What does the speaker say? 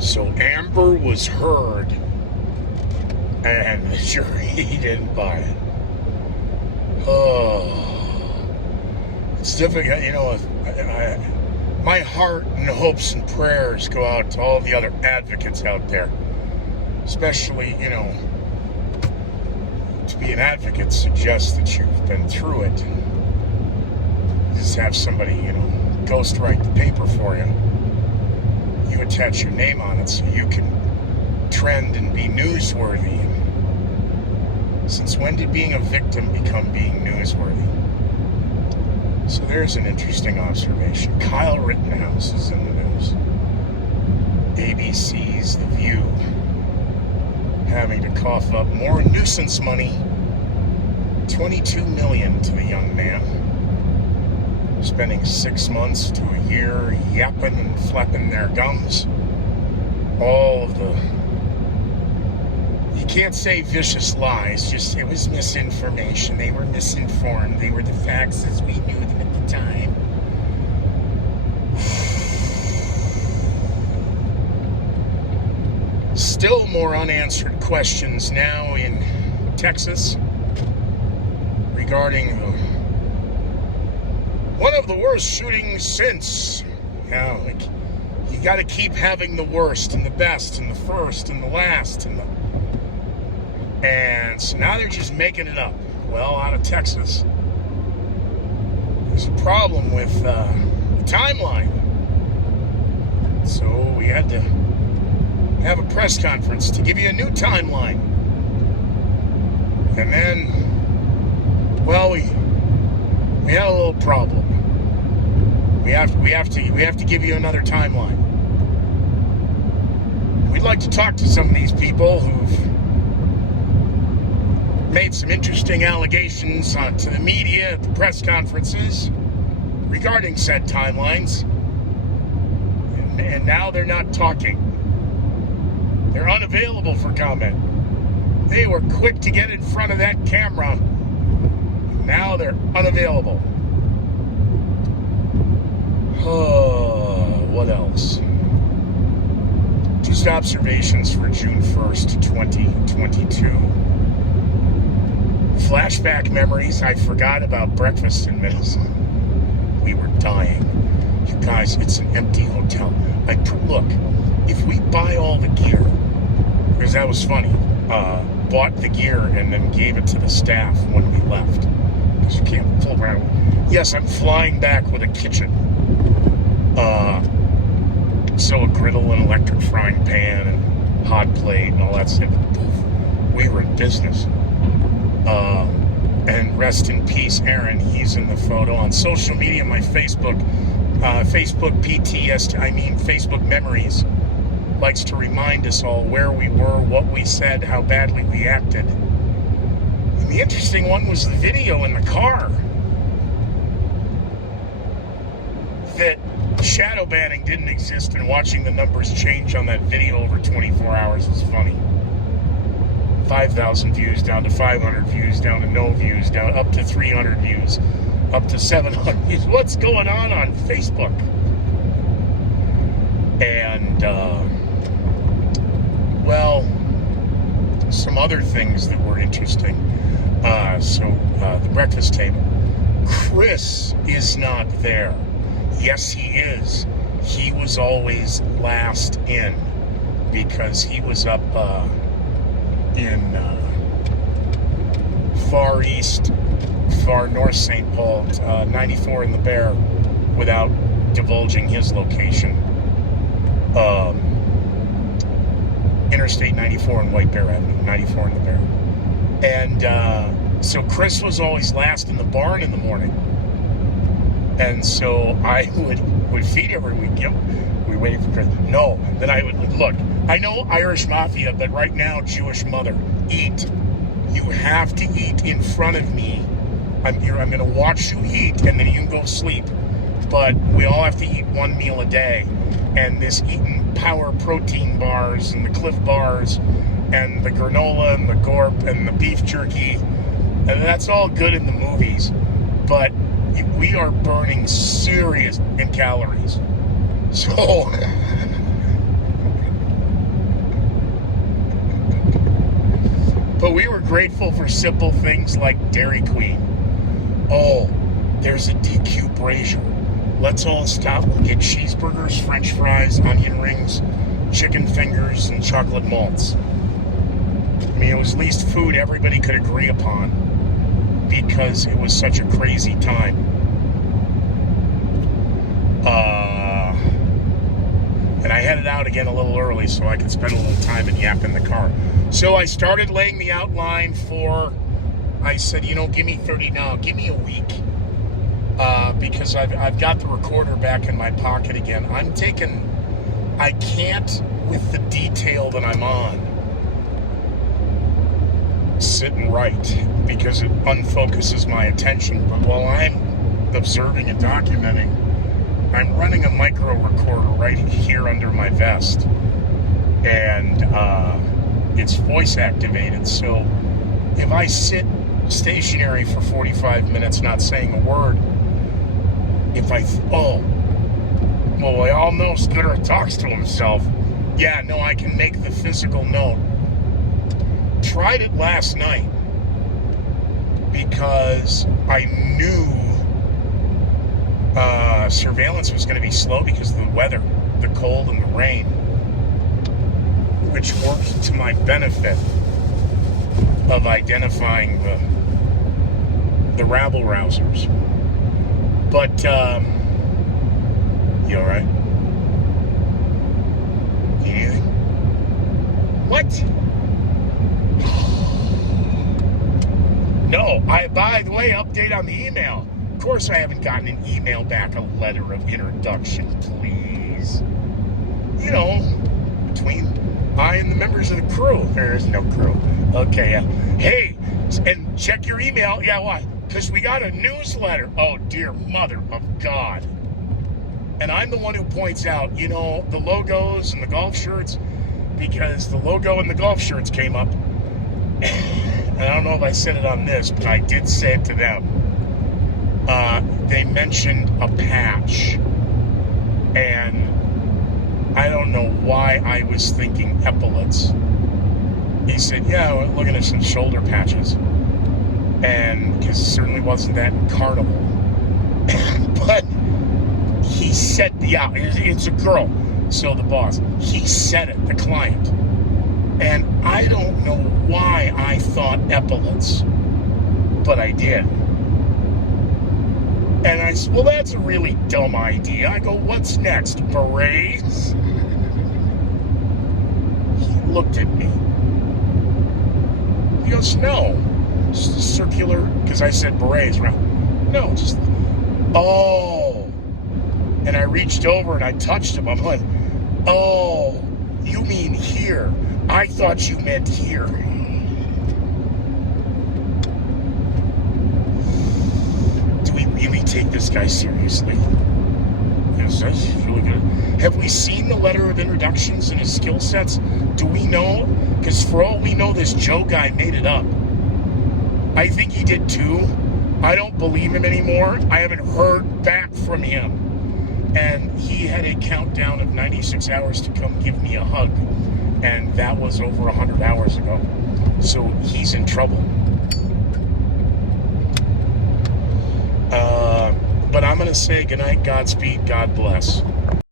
So Amber was heard, and the jury didn't buy it. Oh, it's difficult, my heart and hopes and prayers go out to all the other advocates out there, especially, to be an advocate suggests that you've been through it. Just have somebody, ghostwrite the paper for you. You attach your name on it so you can trend and be newsworthy. Since when did being a victim become being newsworthy? So there's an interesting observation. Kyle Rittenhouse is in the news. ABC's The View having to cough up more nuisance money, $22 million to the young man, spending 6 months to a year yapping and flapping their gums. All of the, you can't say vicious lies, just it was misinformation. They were misinformed. They were the facts as we knew them at the time. Still more unanswered questions now in Texas regarding one of the worst shootings since. You got to keep having the worst and the best and the first and the last and so now they're just making it up. Well, out of Texas, there's a problem with the timeline. So we had to have a press conference to give you a new timeline. And then, well, we had a little problem. We have to give you another timeline. We'd like to talk to some of these people who've made some interesting allegations to the media at the press conferences regarding said timelines. And now they're not talking. They're unavailable for comment. They were quick to get in front of that camera. Now they're unavailable. Oh, what else? Just observations for June 1st, 2022. Flashback memories. I forgot about breakfast in Minnesota. We were dying. You guys, it's an empty hotel. Look, if we buy all the gear, because that was funny, bought the gear and then gave it to the staff when we left. Because you can't pull around. Yes, I'm flying back with a kitchen. So a griddle and electric frying pan and hot plate and all that stuff. We were in business. And rest in peace, Aaron. He's in the photo on social media. My Facebook Facebook Memories likes to remind us all where we were, what we said, how badly we acted. And the interesting one was the video in the car. That shadow banning didn't exist, and watching the numbers change on that video over 24 hours was funny. 5,000 views, down to 500 views, down to no views, down up to 300 views, up to 700 views. What's going on Facebook? And, well, some other things that were interesting. The breakfast table. Chris is not there. Yes, he is. He was always last in because he was up in far east, far north St. Paul, 94 in the Bear, without divulging his location. Interstate 94 and White Bear Avenue, 94 in the Bear. And so Chris was always last in the barn in the morning. And so I would feed every week. Yep, we waited for Chris. No, then I would look. I know Irish Mafia, but right now, Jewish mother, eat. You have to eat in front of me. I'm going to watch you eat, and then you can go sleep. But we all have to eat one meal a day. And this eating power protein bars and the Cliff bars and the granola and the Gorp and the beef jerky, and that's all good in the movies. But we are burning serious in calories. So grateful for simple things like Dairy Queen. Oh, there's a DQ Brazier. Let's all stop and get cheeseburgers, french fries, onion rings, chicken fingers, and chocolate malts. I mean, it was at least food everybody could agree upon because it was such a crazy time. And I headed out again a little early so I could spend a little time and yap in the car. So I started laying the outline for, I said, give me 30 now, give me a week. Because I've got the recorder back in my pocket again. I can't, with the detail that I'm on, sit and write because it unfocuses my attention. But while I'm observing and documenting, I'm running a micro recorder right here under my vest. And it's voice activated. So if I sit stationary for 45 minutes not saying a word, we all know Scooter talks to himself. Yeah, no, I can make the physical note. Tried it last night because I knew surveillance was going to be slow because of the weather, the cold and the rain, which worked to my benefit of identifying the rabble-rousers. But, you alright? Anything? What? No, by the way, update on the email. Of course I haven't gotten an email back, a letter of introduction, please. Between I and the members of the crew. There is no crew. Okay, hey, and check your email. Yeah, why? Because we got a newsletter. Oh, dear mother of God. And I'm the one who points out, the logos and the golf shirts, because the logo and the golf shirts came up. And I don't know if I said it on this, but I did say it to them. They mentioned a patch. And I don't know why I was thinking epaulets. He said, yeah, we're looking at some shoulder patches. And because it certainly wasn't that in Carnival. But he said, yeah, it's a girl. So the boss, he said it, the client. And I don't know why I thought epaulets, but I did. And I said, well, that's a really dumb idea. I go, what's next, berets? He looked at me. He goes, no. Just a circular, because I said berets, right? No, just, oh. And I reached over and I touched him. I'm like, oh, you mean here. I thought you meant here. Do we really take this guy seriously? Yes, that's really good. Have we seen the letter of introductions and his skill sets? Do we know? Because for all we know, this Joe guy made it up. I think he did too. I don't believe him anymore. I haven't heard back from him. And he had a countdown of 96 hours to come give me a hug. And that was over 100 hours ago. So he's in trouble. But I'm going to say goodnight, Godspeed, God bless.